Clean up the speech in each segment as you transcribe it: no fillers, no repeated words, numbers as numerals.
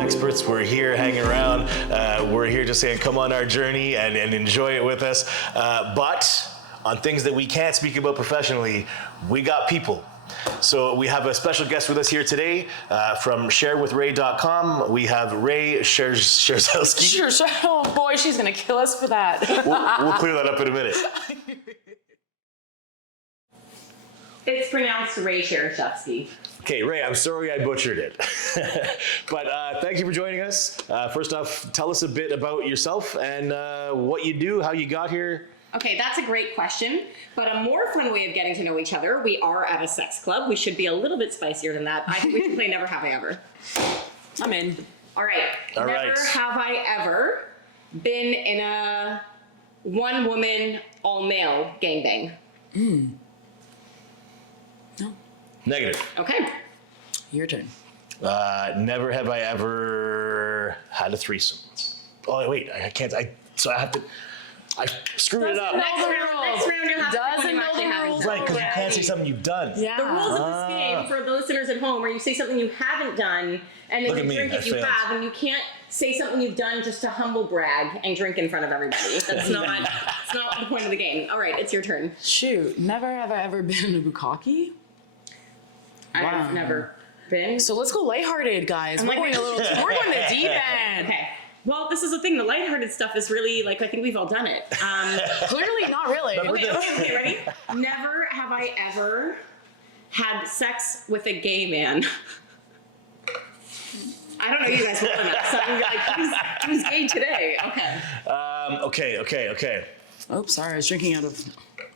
Experts, we're here hanging around. We're here just saying, come on our journey and enjoy it with us. But on things that we can't speak about professionally, we got people. So we have a special guest with us here today from sharewithrae.com. We have Rae Szereszewski. Sure. Oh boy, she's gonna kill us for that. We'll clear that up in a minute. It's pronounced Rae Szereszewski. Okay, Rae, I'm sorry I butchered it. But thank you for joining us. First off, tell us a bit about yourself and what you do, how you got here. Okay, that's a great question, but a more fun way of getting to know each other, we are at a sex club. We should be a little bit spicier than that. I think we should play Never Have I Ever. I'm in. All right. Never have I ever been in a one-woman, all-male gangbang. No. Negative. Okay. Your turn. Never have I ever had a threesome. Oh, wait, I can't. So I have to. I screwed it up. Next round you'll have to Doesn't know the rules. Right, because you can't say something you've done. Yeah. The rules of this game for the listeners at home are you say something you haven't done and then you drink if you have, and you can't say something you've done just to humble brag and drink in front of everybody. That's not the point of the game. All right, it's your turn. Shoot, never have I ever been in a bukkake. I've never been. So let's go lighthearted, guys. We're going the deep end. Okay. Well, this is the thing. The lighthearted stuff is really, like, I think we've all done it. Clearly not really. Okay, ready? Never have I ever had sex with a gay man. I don't know you guys well enough, so I'm like, who's gay today? Okay. Okay. Oh, sorry, I was drinking out of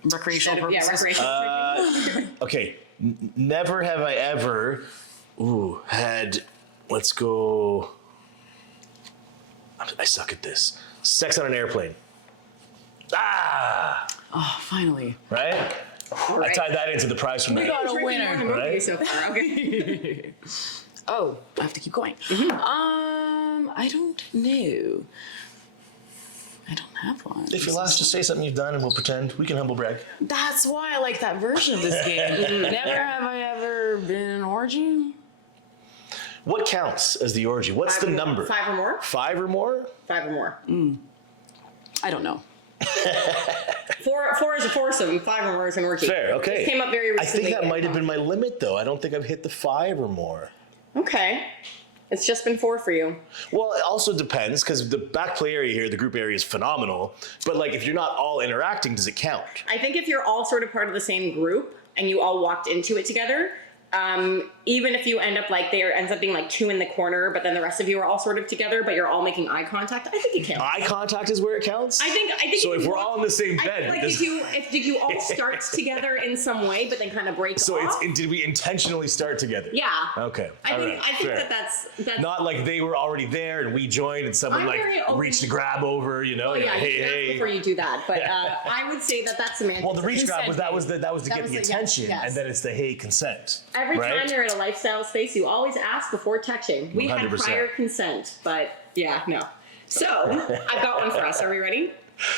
recreational purposes. Yeah, recreational drinking. Okay. Never have I ever had, let's go, I suck at this. Sex on an airplane. Oh, finally. Right? Right. I tied that into the prize from We got a winner. Right? So far. Okay. Oh, I have to keep going. I don't know. I don't have one. If you're last, just say something you've done and we'll pretend. We can humble brag. That's why I like that version of this game. Never have I ever been in an orgy. What counts as the orgy? What's the number? 5 or more? 5 or more? 5 or more. I don't know. 4 is a foursome. 5 or more is an orgy. Fair, okay. This came up very recently. I think that might have been my limit, though. I don't think I've hit the 5 or more. Okay. It's just been 4 for you. Well, it also depends, because the back play area here, the group area is phenomenal. But like, if you're not all interacting, does it count? I think if you're all sort of part of the same group and you all walked into it together, even if you end up like there ends up being like 2 in the corner, but then the rest of you are all sort of together, but you're all making eye contact, I think it counts. Eye contact is where it counts? I think so if we're all in the same bed. Like did you all start together in some way, but then kind of break off? Did we intentionally start together? Yeah. Okay. I think that's not like they were already there and we joined and someone reached to grab over, you know. Oh yeah, hey. before you do that. But I would say that's semantics. Well, the reach grab was to get the attention, yes. and then it's the hey consent. Every time you're in a lifestyle space, you always ask before touching. We 100%. Had prior consent, but yeah, no. So I've got one for us. Are we ready?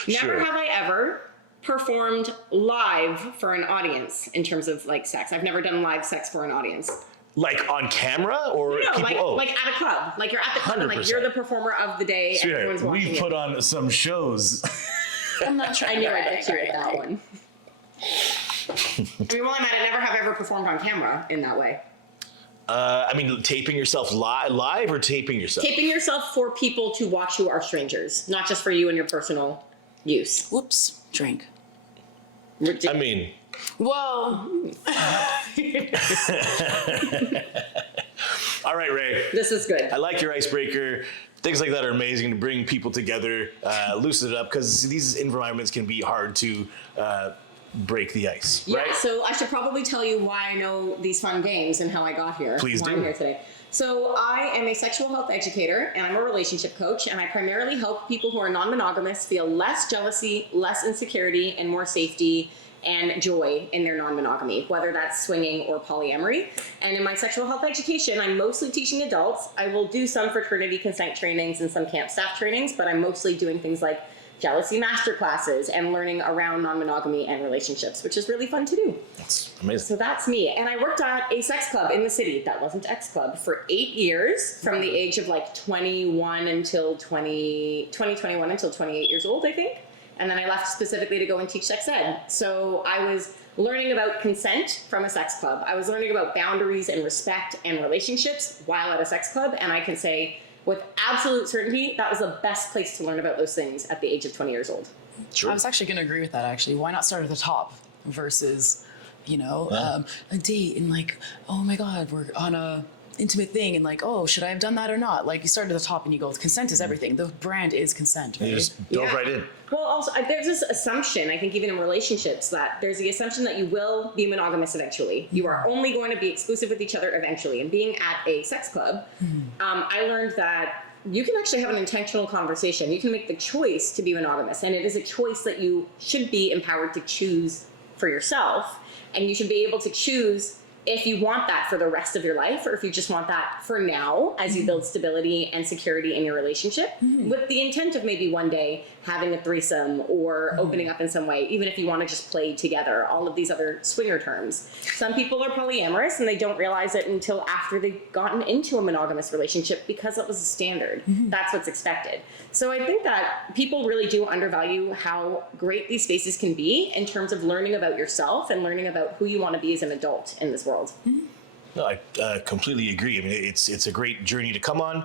Never have I ever performed live for an audience in terms of like sex. I've never done live sex for an audience. Like on camera or no, people? like at a club. Like you're at the club and like you're the performer of the day. And everyone's watching we've put on some shows. I'm not sure. I knew I'd get you at that one. I mean, while I'm at it, never have ever performed on camera in that way. I mean, taping yourself live or taping yourself? Taping yourself for people to watch who are strangers, not just for you and your personal use. Whoops, drink. I mean... Whoa. All right, Rae. This is good. I like your icebreaker. Things like that are amazing to bring people together, loosen it up, because these environments can be hard to break the ice, right? Yeah, so I should probably tell you why I know these fun games and how I got here. Please do. Why I'm here today. So I am a sexual health educator and I'm a relationship coach, and I primarily help people who are non-monogamous feel less jealousy, less insecurity, and more safety and joy in their non-monogamy, whether that's swinging or polyamory. And in my sexual health education, I'm mostly teaching adults. I will do some fraternity consent trainings and some camp staff trainings, but I'm mostly doing things like jealousy masterclasses and learning around non-monogamy and relationships, which is really fun to do. That's amazing. So that's me. And I worked at a sex club in the city that wasn't X Club for 8 years, from the age of like 21 until 2021 until 28 years old, I think. And then I left specifically to go and teach sex ed. So I was learning about consent from a sex club. I was learning about boundaries and respect and relationships while at a sex club. And I can say with absolute certainty, that was the best place to learn about those things at the age of 20 years old. Sure. I was actually going to agree with that, actually. Why not start at the top versus, a date and like, oh my God, we're on a intimate thing and like, oh, should I have done that or not? Like, you start at the top and you go, consent is everything. The brand is consent, right? You just dove right in. Well, also, there's this assumption, I think even in relationships, that there's the assumption that you will be monogamous eventually. You are only going to be exclusive with each other eventually. And being at a sex club, I learned that you can actually have an intentional conversation. You can make the choice to be monogamous. And it is a choice that you should be empowered to choose for yourself. And you should be able to choose if you want that for the rest of your life, or if you just want that for now as you build stability and security in your relationship, with the intent of maybe one day having a threesome or opening up in some way, even if you want to just play together, all of these other swinger terms. Some people are polyamorous and they don't realize it until after they've gotten into a monogamous relationship because it was a standard. That's what's expected. So I think that people really do undervalue how great these spaces can be in terms of learning about yourself and learning about who you want to be as an adult in this world. No, I completely agree. I mean, it's a great journey to come on,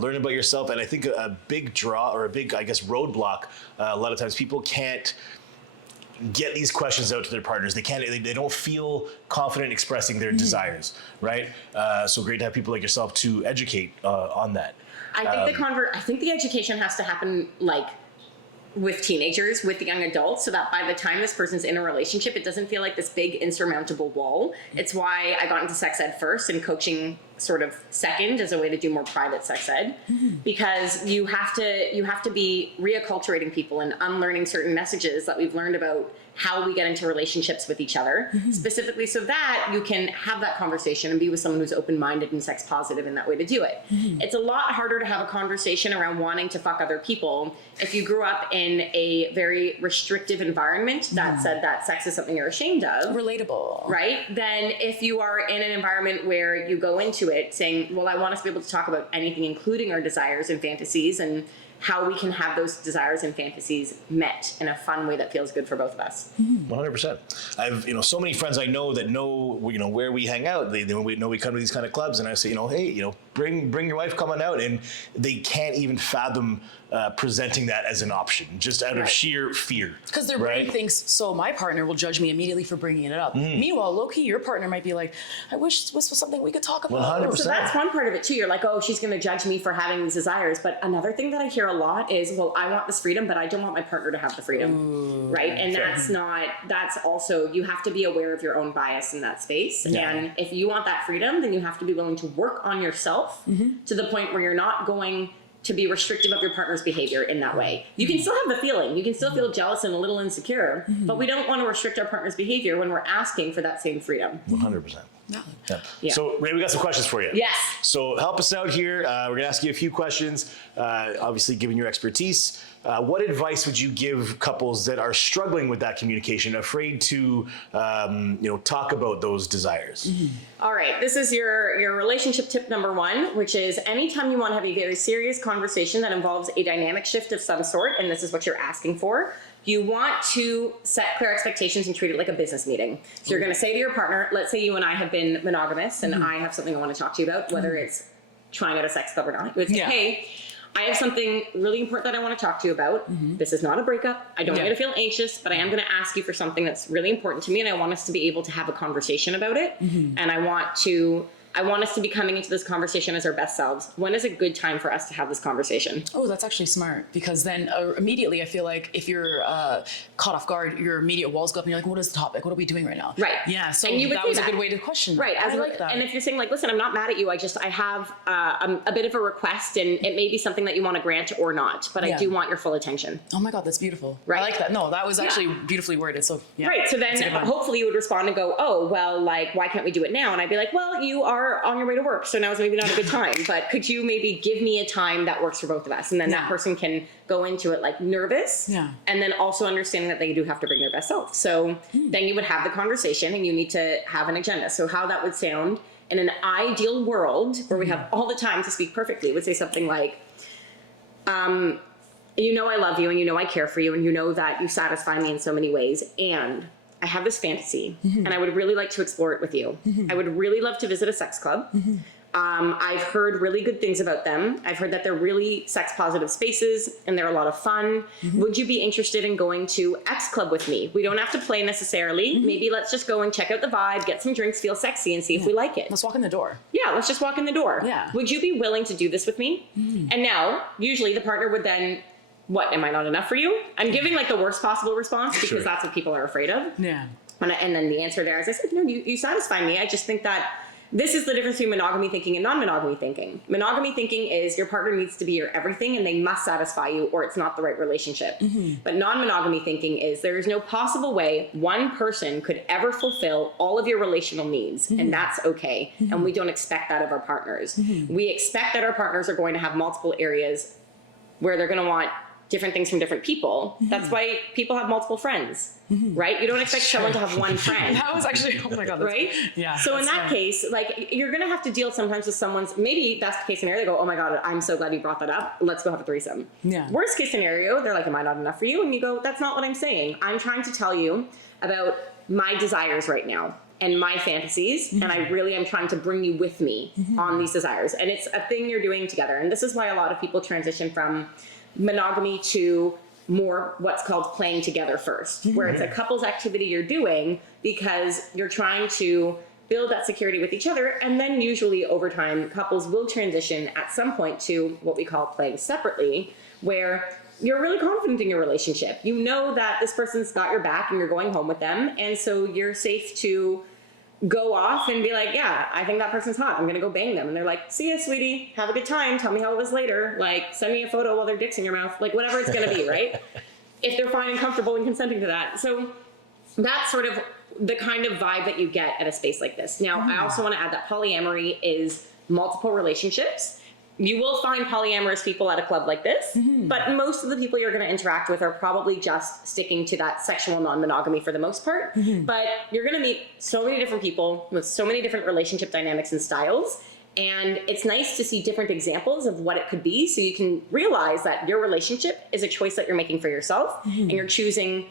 learn about yourself, and I think a big draw or a big, I guess, roadblock. A lot of times people can't get these questions out to their partners. They can't. They don't feel confident expressing their desires, right? So great to have people like yourself to educate on that. I think the education has to happen like with teenagers, with young adults, so that by the time this person's in a relationship, it doesn't feel like this big insurmountable wall. It's why I got into sex ed first and coaching sort of second as a way to do more private sex ed, because you have to be reacculturating people and unlearning certain messages that we've learned about how we get into relationships with each other, specifically so that you can have that conversation and be with someone who's open-minded and sex positive in that way to do it. It's a lot harder to have a conversation around wanting to fuck other people if you grew up in a very restrictive environment that said that sex is something you're ashamed of. Relatable. Right? Then if you are in an environment where you go into it saying, well, I want us to be able to talk about anything, including our desires and fantasies, and how we can have those desires and fantasies met in a fun way that feels good for both of us. 100%. I've, so many friends I know that know, where we hang out. They know we come to these kind of clubs, and I say, hey, bring your wife, come on out, and they can't even fathom presenting that as an option, just out of sheer fear. Because their brain thinks, so my partner will judge me immediately for bringing it up. Meanwhile, low-key, your partner might be like, I wish this was something we could talk about. 100%. So that's one part of it too. You're like, oh, she's going to judge me for having these desires. But another thing that I hear a lot is, well, I want this freedom, but I don't want my partner to have the freedom. Right? And that's also, you have to be aware of your own bias in that space. Yeah. And if you want that freedom, then you have to be willing to work on yourself to the point where you're not going to be restrictive of your partner's behavior in that way. You can still have the feeling. You can still feel jealous and a little insecure, but we don't want to restrict our partner's behavior when we're asking for that same freedom. 100%. Yeah. So, Rae, we got some questions for you. Yes. So help us out here. We're going to ask you a few questions, obviously given your expertise. What advice would you give couples that are struggling with that communication, afraid to, talk about those desires? All right. This is your relationship tip number one, which is anytime you want to have a very serious conversation that involves a dynamic shift of some sort, and this is what you're asking for, you want to set clear expectations and treat it like a business meeting. So you're going to say to your partner, let's say you and I have been monogamous and I have something I want to talk to you about, whether it's trying out a sex club or not. It's hey, I have something really important that I want to talk to you about. This is not a breakup. I don't want you to feel anxious, but I am going to ask you for something that's really important to me, and I want us to be able to have a conversation about it. And I want us to be coming into this conversation as our best selves. When is a good time for us to have this conversation? Oh, that's actually smart, because then immediately I feel like if you're caught off guard, your immediate walls go up and you're like, what is the topic? What are we doing right now? Right. Yeah, so and that was a good way to question. Right. I like that. And if you're saying like, listen, I'm not mad at you. I have a bit of a request, and it may be something that you want to grant or not, but I do want your full attention. Oh my God, that's beautiful. Right. I like that. No, that was actually beautifully worded. So Right. So then hopefully you would respond and go, oh, well, like, why can't we do it now? And I'd be like, well, you are are on your way to work, so now is maybe not a good time, but could you maybe give me a time that works for both of us? And then that person can go into it like nervous, and then also understanding that they do have to bring their best self. So then you would have the conversation, and you need to have an agenda. So how that would sound in an ideal world where we have all the time to speak perfectly would say something like, you know I love you, and you know I care for you, and you know that you satisfy me in so many ways, and I have this fantasy, and I would really like to explore it with you. I would really love to visit a sex club. I've heard really good things about them. I've heard that they're really sex positive spaces, and they're a lot of fun. Would you be interested in going to X club with me? We don't have to play necessarily. Maybe let's just go and check out the vibe, get some drinks, feel sexy, and see if we like it. Let's walk in the door. Yeah, let's just walk in the door. Yeah. Would you be willing to do this with me? And now, usually the partner would then, what, am I not enough for you? I'm giving like the worst possible response because that's what people are afraid of. Yeah. And then the answer there is, I said, no, you satisfy me. I just think that this is the difference between monogamy thinking and non-monogamy thinking. Monogamy thinking is your partner needs to be your everything and they must satisfy you or it's not the right relationship. But non-monogamy thinking is there is no possible way one person could ever fulfill all of your relational needs, and that's okay. And we don't expect that of our partners. We expect that our partners are going to have multiple areas where they're going to want different things from different people. That's why people have multiple friends, right? You don't expect someone to have one friend. That was actually, oh my God. Right? Yeah. So in that case, like you're going to have to deal sometimes with someone's, maybe that's the case scenario. They go, oh my God, I'm so glad you brought that up. Let's go have a threesome. Yeah. Worst case scenario, they're like, am I not enough for you? And you go, that's not what I'm saying. I'm trying to tell you about my desires right now and my fantasies. And I really am trying to bring you with me on these desires. And it's a thing you're doing together. And this is why a lot of people transition from monogamy to more what's called playing together first, where it's a couples activity you're doing because you're trying to build that security with each other. And then usually over time, couples will transition at some point to what we call playing separately, where you're really confident in your relationship. You know that this person's got your back and you're going home with them. And so you're safe to go off and be like, yeah, I think that person's hot. I'm going to go bang them. And they're like, see ya, sweetie. Have a good time. Tell me how it was later. Like, send me a photo while their dick's in your mouth. Like, whatever it's going to be, right? If they're fine and comfortable and consenting to that. So that's sort of the kind of vibe that you get at a space like this. Now, I also want to add that polyamory is multiple relationships. You will find polyamorous people at a club like this, but most of the people you're going to interact with are probably just sticking to that sexual non-monogamy for the most part. But you're going to meet so many different people with so many different relationship dynamics and styles. And it's nice to see different examples of what it could be so you can realize that your relationship is a choice that you're making for yourself, and you're choosing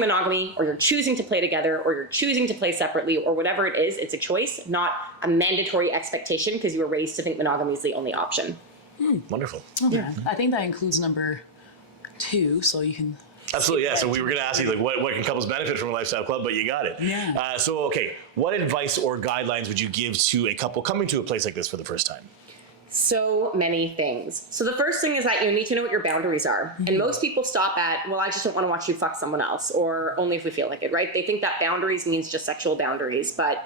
monogamy, or you're choosing to play together, or you're choosing to play separately, or whatever it is. It's a choice, not a mandatory expectation because you were raised to think monogamy is the only option. Wonderful. Okay. I think that includes number 2, so you can. Absolutely, yeah. So we were going to ask you, like, what can couples benefit from a lifestyle club, but you got it. Yeah. So, okay, what advice or guidelines would you give to a couple coming to a place like this for the first time? So many things. So the first thing is that you need to know what your boundaries are. And most people stop at, well, I just don't want to watch you fuck someone else, or only if we feel like it, right? They think that boundaries means just sexual boundaries. But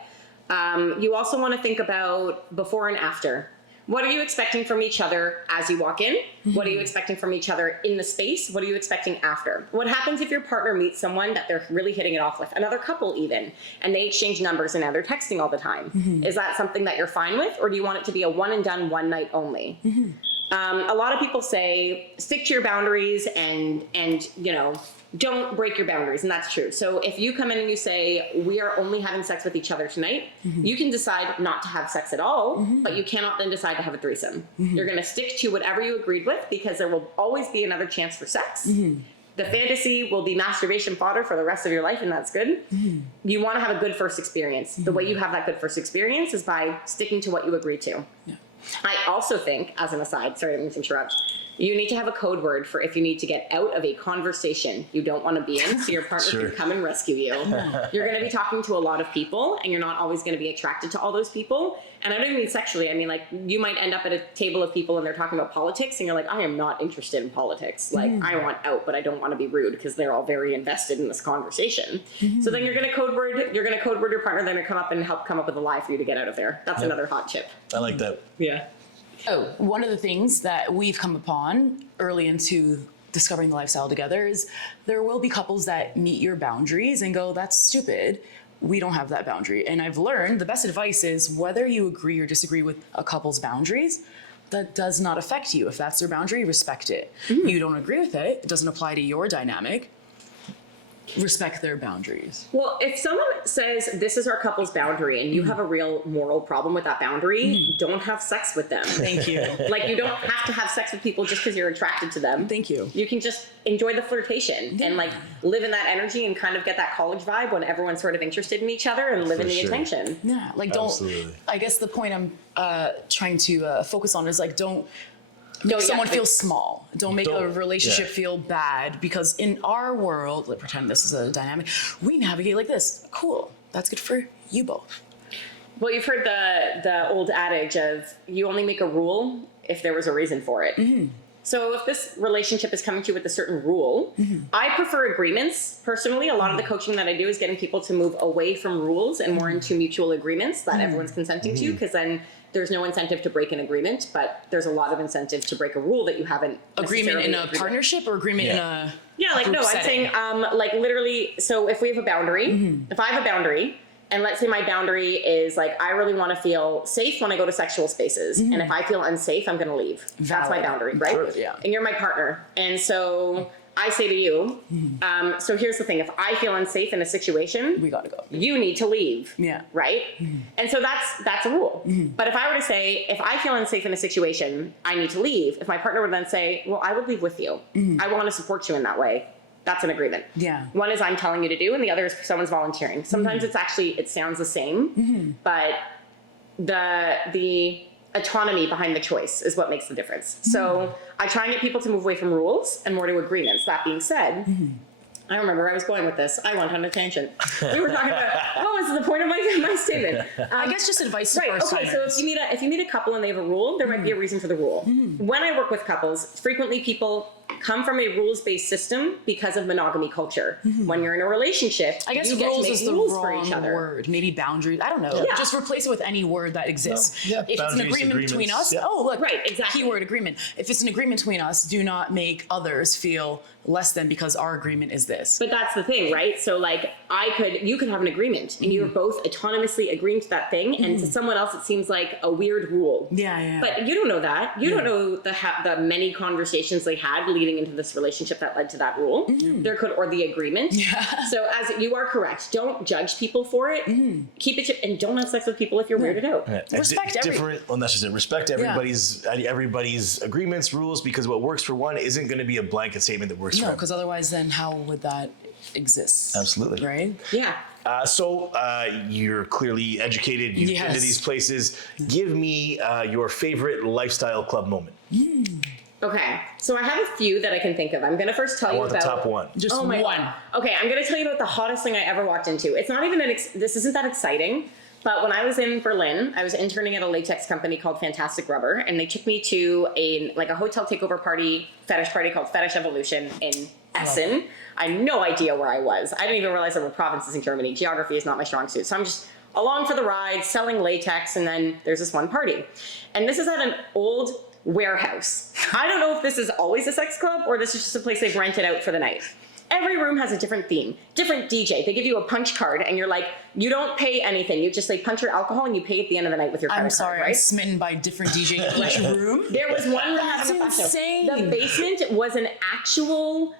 you also want to think about before and after. What are you expecting from each other as you walk in? What are you expecting from each other in the space? What are you expecting after? What happens if your partner meets someone that they're really hitting it off with, another couple even, and they exchange numbers and now they're texting all the time? Is that something that you're fine with, or do you want it to be a one and done, one night only? A lot of people say stick to your boundaries and you know, don't break your boundaries, and that's true. So if you come in and you say, we are only having sex with each other tonight, you can decide not to have sex at all, but you cannot then decide to have a threesome. You're going to stick to whatever you agreed with because there will always be another chance for sex. The fantasy will be masturbation fodder for the rest of your life, and that's good. You want to have a good first experience. The way you have that good first experience is by sticking to what you agreed to. I also think, as an aside, sorry, I didn't mean to interrupt, you need to have a code word for if you need to get out of a conversation you don't want to be in, so your partner can come and rescue you. You're going to be talking to a lot of people, and you're not always going to be attracted to all those people. And I don't even mean sexually. I mean, like, you might end up at a table of people and they're talking about politics, and you're like, I am not interested in politics. Like, I want out, but I don't want to be rude because they're all very invested in this conversation. So then you're going to code word your partner, then to come up and help come up with a lie for you to get out of there. That's another hot tip. I like that. Yeah. Oh, one of the things that we've come upon early into discovering the lifestyle together is there will be couples that meet your boundaries and go, that's stupid. we don't have that boundary. And I've learned the best advice is whether you agree or disagree with a couple's boundaries, that does not affect you. If that's their boundary, respect it. You don't agree with it, it doesn't apply to your dynamic, respect their boundaries. Well, if someone says this is our couple's boundary and you have a real moral problem with that boundary, don't have sex with them. Thank you. Like, you don't have to have sex with people just because you're attracted to them. Thank you. You can just enjoy the flirtation and like live in that energy and kind of get that college vibe when everyone's sort of interested in each other and live in the attention. Yeah, like don't, Absolutely. I guess the point I'm trying to focus on is like don't make someone feel small. Don't make a relationship feel bad, because in our world, let's pretend this is a dynamic, we navigate like this. Cool, that's good for you both. Well, you've heard the old adage of you only make a rule if there was a reason for it. So if this relationship is coming to you with a certain rule, I prefer agreements. Personally, a lot of the coaching that I do is getting people to move away from rules and more into mutual agreements that everyone's consenting to, because then there's no incentive to break an agreement, but there's a lot of incentive to break a rule that you haven't Agreement in a agreed with. partnership or agreement in a Like, group no, I'm setting? saying, like, literally, so if we have a boundary, if I have a boundary, and let's say my boundary is like, I really want to feel safe when I go to sexual spaces. And if I feel unsafe, I'm going to leave. That's my Valid. boundary, right? Good, yeah. And you're my partner. And so I say to you, so here's the thing. If I feel unsafe in a situation, We gotta go. you need to leave. Yeah. Right? And so that's a rule. But if I were to say, if I feel unsafe in a situation, I need to leave. If my partner would then say, well, I would leave with you. I want to support you in that way. That's an agreement. Yeah. One is I'm telling you to do, and the other is someone's volunteering. Sometimes it's actually, it sounds the same, but the autonomy behind the choice is what makes the difference. So I try and get people to move away from rules and more to agreements. That being said, I don't remember where I was going with this. I went on a tangent. We were talking about, what was the point of my statement? I guess just advice to Right. first Okay. So if you meet a couple and they have a rule, there might be a reason for the rule. When I work with couples, frequently people come from a rules-based system because of monogamy culture. When you're in a relationship, I guess you get to rules make is the rules for wrong each other. word. Maybe boundaries. I don't know. Yeah. Just replace it with any word that exists. No. Yeah, If it's an boundaries, agreement between us, agreements. oh look, Right, exactly. keyword agreement. If it's an agreement between us, do not make others feel less than because our agreement is this. But that's the thing, right? So like you could have an agreement and you're both autonomously agreeing to that thing, and to someone else it seems like a weird rule. Yeah. But you don't know that. You don't know the many conversations they had leading into this relationship that led to that rule. There could, or the agreement. Yeah. So as you are correct, don't judge people for it. Keep it, and don't have sex with people if you're weirded out. Respect every- different. Well, that's just it. Respect everybody's agreements, rules, because what works for one isn't going to be a blanket statement that works for No, everyone. because otherwise then how would that exist? Absolutely. Right? Yeah. So you're clearly educated. You've been to Yes. these places. Give me your favorite lifestyle club moment. Okay. So I have a few that I can think of. I'm going to first tell I you want the about top one. Just Oh my one. God. Okay, I'm going to tell you about the hottest thing I ever walked into. It's not even this isn't that exciting, but when I was in Berlin, I was interning at a latex company called Fantastic Rubber, and they took me to a hotel takeover fetish party called Fetish Evolution in Essen. I had no idea where I was. I didn't even realize there were provinces in Germany. Geography is not my strong suit. So I'm just along for the ride, selling latex, and then there's this one party. And this is at an old warehouse. I don't know if this is always a sex club or this is just a place they've rented out for the night. Every room has a different theme, different DJ. They give you a punch card and you're like, you don't pay anything. You just punch your alcohol and you pay at the end of the night with your credit I'm sorry, card, I'm right? smitten by different DJ in each room. There was one room That's having a fashion. insane. The basement was an actual,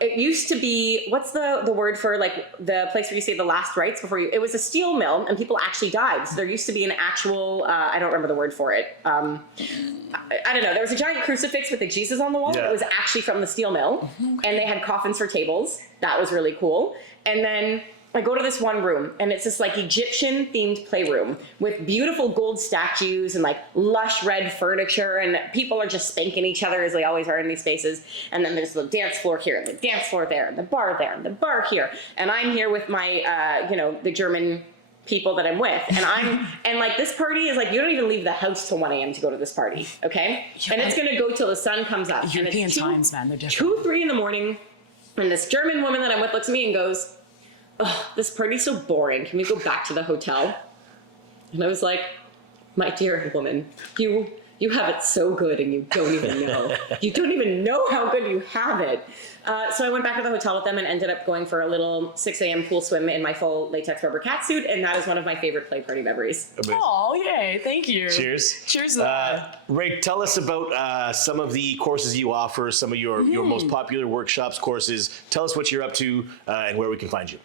it used to be, what's the word for the place where you say the last rites before it was a steel mill and people actually died. So there used to be an actual, I don't remember the word for it. I don't know. There was a giant crucifix with a Jesus on the wall. Yeah. It was actually from the steel mill. And they had coffins for tables. That was really cool. And then I go to this one room and it's this Egyptian themed playroom with beautiful gold statues and lush red furniture, and people are just spanking each other as they always are in these spaces. And then there's the dance floor here and the dance floor there and the bar there and the bar here. And I'm here with my, the German people that I'm with. And this party is you don't even leave the house till 1 a.m. to go to this party. Okay. And it's going to go till the sun comes up. European and it's times, man, they're different. 2, 3 in the morning. And this German woman that I'm with looks at me and goes, "Oh, this party's so boring. Can we go back to the hotel?" And I was like, "My dear woman, you You have it so good and you don't even know. You don't even know how good you have it. So I went back to the hotel with them and ended up going for a little 6 a.m. pool swim in my full latex rubber cat suit, and that is one of my favorite play party memories. Oh, yay. Thank you. Cheers. Cheers to that. Rae, tell us about some of the courses you offer, some of your most popular workshops, courses. Tell us what you're up to and where we can find you.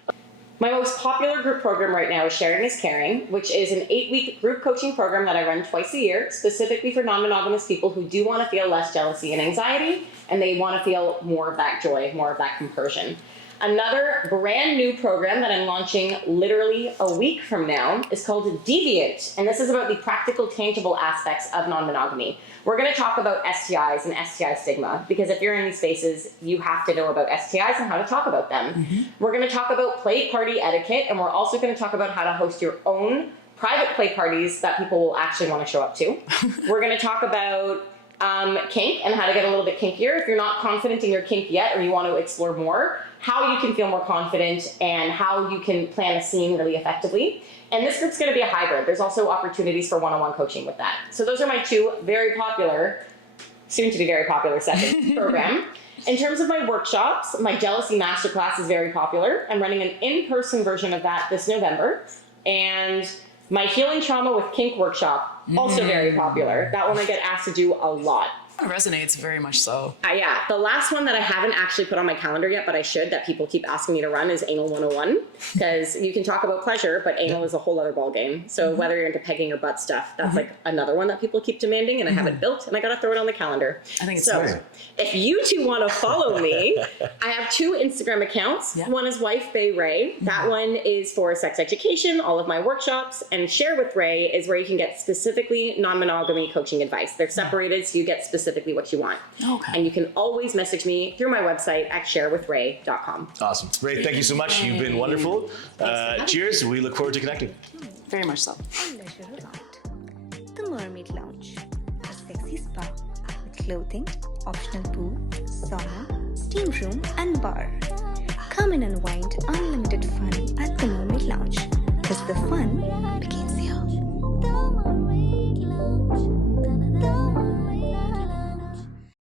My most popular group program right now is Sharing is Caring, which is an 8-week group coaching program that I run twice a year, specifically for non-monogamous people who do want to feel less jealousy and anxiety, and they want to feel more of that joy, more of that compersion. Another brand new program that I'm launching literally a week from now is called Deviant, and this is about the practical, tangible aspects of non-monogamy. We're going to talk about STIs and STI stigma, because if you're in these spaces, you have to know about STIs and how to talk about them. We're going to talk about play party etiquette, and we're also going to talk about how to host your own private play parties that people will actually want to show up to. We're going to talk about kink and how to get a little bit kinkier. If you're not confident in your kink yet or you want to explore more, how you can feel more confident and how you can plan a scene really effectively. And this group's going to be a hybrid. There's also opportunities for one-on-one coaching with that. So those are my two very popular, soon to be very popular sessions program. In terms of my workshops, my Jealousy Masterclass is very popular. I'm running an in-person version of that this November. And my Healing Trauma with Kink workshop, also very popular. That one I get asked to do a lot. It resonates very much so. Yeah. The last one that I haven't actually put on my calendar yet, but I should, that people keep asking me to run, is Anal 101. Because you can talk about pleasure, but anal is a whole other ballgame. So whether you're into pegging or butt stuff, that's like another one that people keep demanding, and I have it built, and I got to throw it on the calendar. I think it's so. amazing. If you two want to follow me, I have 2 Instagram accounts. Yeah. One is Wife Bay Rae. That one is for sex education, all of my workshops. And Share with Rae is where you can get specifically non-monogamy coaching advice. They're separated, so you get specifically what you want. Okay. And you can always message me through my website at sharewithrae.com. Awesome. Rae, thank you so much. You've been wonderful. Cheers. We look forward to connecting. Very much so. Leisure Resort. The Mermaid Lounge. A sexy spa with clothing, optional pool, sauna, steam room, and bar. Come and unwind unlimited